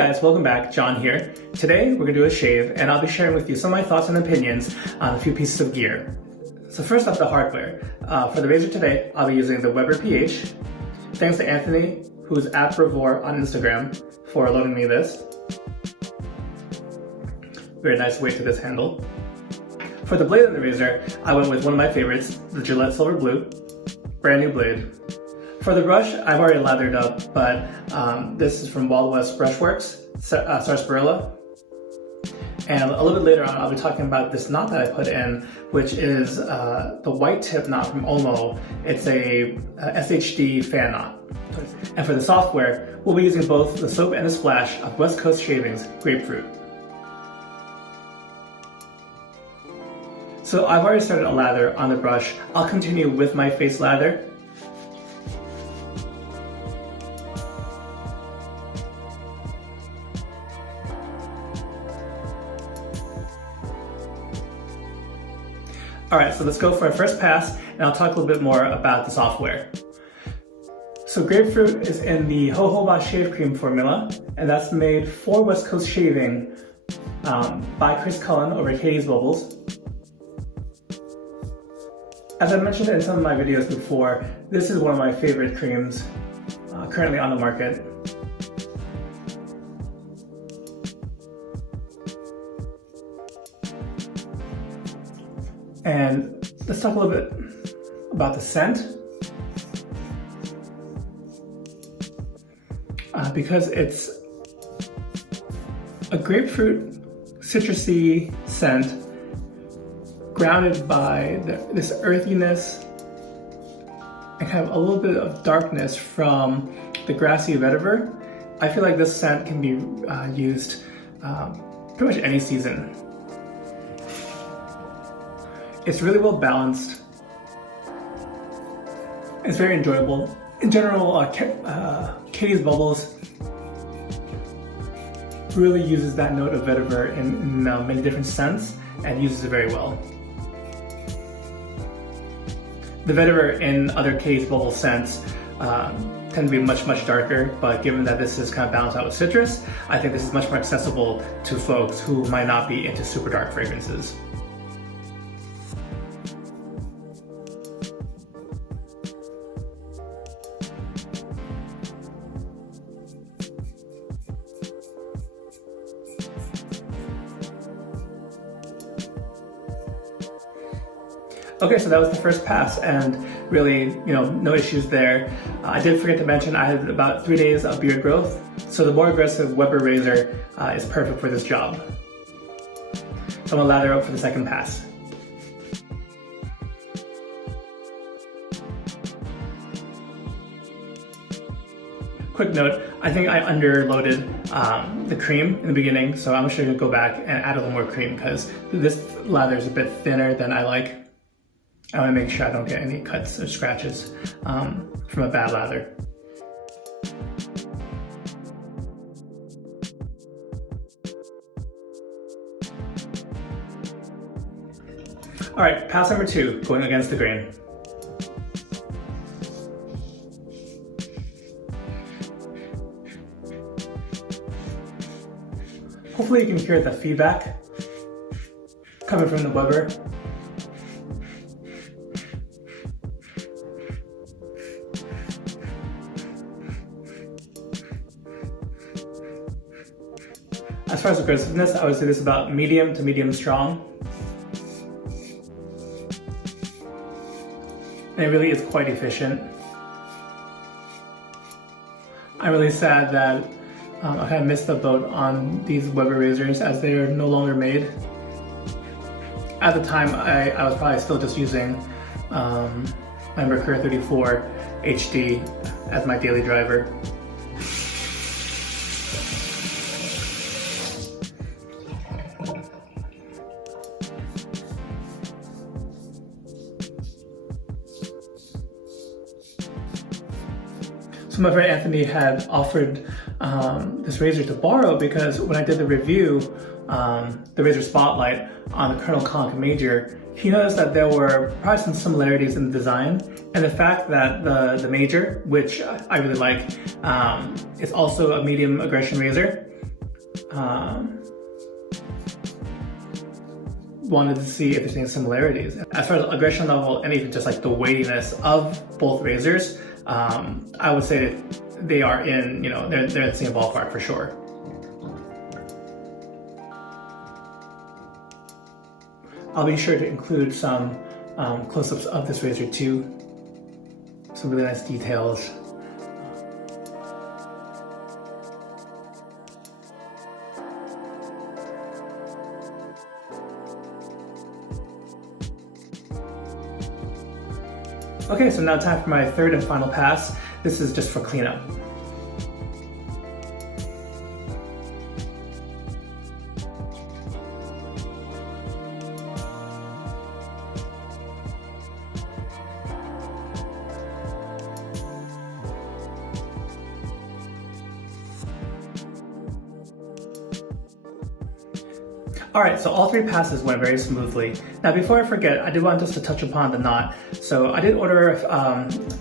guys, welcome back. John here. Today we're going to do a shave and I'll be sharing with you some of my thoughts and opinions on a few pieces of gear. So first up, the hardware. For the razor today, I'll be using the Weber PH. Thanks to Anthony, who's at Bravore on Instagram, for loaning me this. Very nice weight to this handle. For the blade on the razor, I went with one of my favorites, the Gillette Silver Blue. Brand new blade. For the brush, I've already lathered up, but this is from Wild West Brushworks, Sarsparilla. And a little bit later on, I'll be talking about this knot that I put in, which is the white tip knot from Omo. It's a SHD fan knot. And for the software, we'll be using both the soap and the splash of West Coast Shavings Grapefroot. So I've already started a lather on the brush. I'll continue with my face lather. Alright, so let's go for our first pass, and I'll talk a little bit more about the software. So Grapefroot is in the Jojoba Shave Cream formula, and that's made for West Coast Shaving by Chris Cullen over at Katie's Bubbles. As I mentioned in some of my videos before, this is one of my favorite creams currently on the market. And let's talk a little bit about the scent. Because it's a grapefruit citrusy scent grounded by this earthiness and kind of a little bit of darkness from the grassy vetiver. I feel like this scent can be used pretty much any season. It's really well balanced. It's very enjoyable. In general, Katie's Bubbles really uses that note of vetiver in many different scents and uses it very well. The vetiver in other Katie's Bubbles scents tend to be much darker, but given that this is kind of balanced out with citrus, I think this is much more accessible to folks who might not be into super dark fragrances. Okay, so that was the first pass, and really, no issues there. I did forget to mention I had about 3 days of beard growth, so the more aggressive Weber razor is perfect for this job. So I'm gonna lather up for the second pass. Quick note, I think I underloaded the cream in the beginning, so I'm just gonna go back and add a little more cream because this lather is a bit thinner than I like. I want to make sure I don't get any cuts or scratches from a bad lather. All right, pass number 2, going against the grain. Hopefully you can hear the feedback coming from the Weber. As far as aggressiveness, I would say this is about medium to medium strong. And it really is quite efficient. I'm really sad that I kind of missed the boat on these Weber razors as they are no longer made. At the time, I was probably still just using my Mercur 34 HD as my daily driver. So my friend Anthony had offered this razor to borrow because when I did the review, the razor spotlight on the Colonel Conk Major, he noticed that there were probably some similarities in the design, and the fact that the Major, which I really like, is also a medium aggression razor. wanted to see if there's any similarities. As far as aggression level and even just like the weightiness of both razors, I would say that they are in, they're in the same ballpark for sure. I'll be sure to include some close-ups of this razor too. Some really nice details. Okay, so now time for my third and final pass. This is just for cleanup. Alright, so all three passes went very smoothly. Now before I forget, I did want just to touch upon the knot. So I did order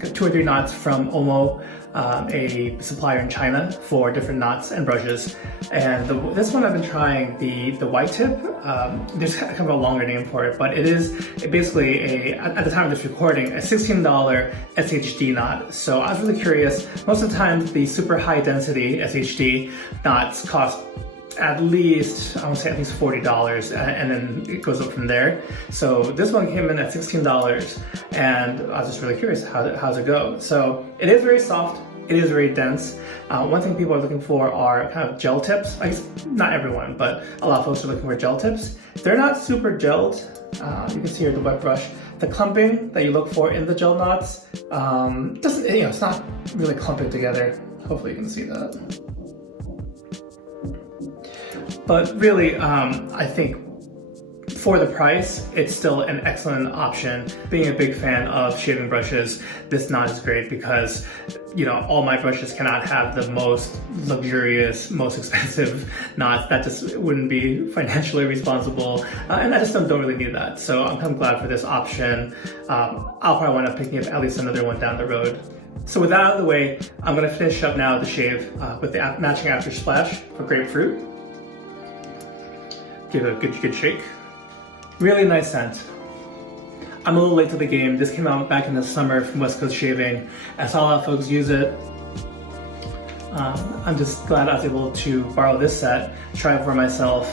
2 or 3 knots from Omo, a supplier in China, for different knots and brushes. And this one I've been trying, the white tip. There's kind of a longer name for it, but it is basically, at the time of this recording, a $16 SHD knot. So I was really curious. Most of the time the super high density SHD knots cost at least, I would say at least $40, and then it goes up from there. So this one came in at $16, and I was just really curious, how's it go? So it is very soft, it is very dense. One thing people are looking for are kind of gel tips. I guess not everyone, but a lot of folks are looking for gel tips. They're not super gelled. You can see here the wet brush. The clumping that you look for in the gel knots doesn't, it's not really clumping together. Hopefully you can see that. But really, I think for the price, it's still an excellent option. Being a big fan of shaving brushes, this knot is great because, all my brushes cannot have the most luxurious, most expensive knots. That just wouldn't be financially responsible, and I just don't really need that. So I'm glad for this option. I'll probably wind up picking up at least another one down the road. So with that out of the way, I'm gonna finish up now the shave with the matching after splash for Grapefroot. Give it a good shake. Really nice scent. I'm a little late to the game. This came out back in the summer from West Coast Shaving. I saw a lot of folks use it. I'm just glad I was able to borrow this set, try it for myself.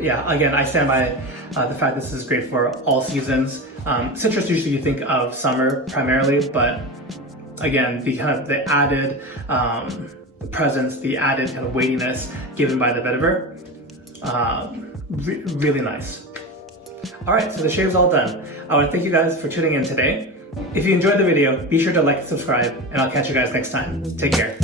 Yeah, again, I stand by the fact this is great for all seasons. Citrus usually you think of summer primarily, but again, the added presence, the added kind of weightiness given by the vetiver, really nice. All right, so the shave's all done. I want to thank you guys for tuning in today. If you enjoyed the video, be sure to like and subscribe, and I'll catch you guys next time. Take care.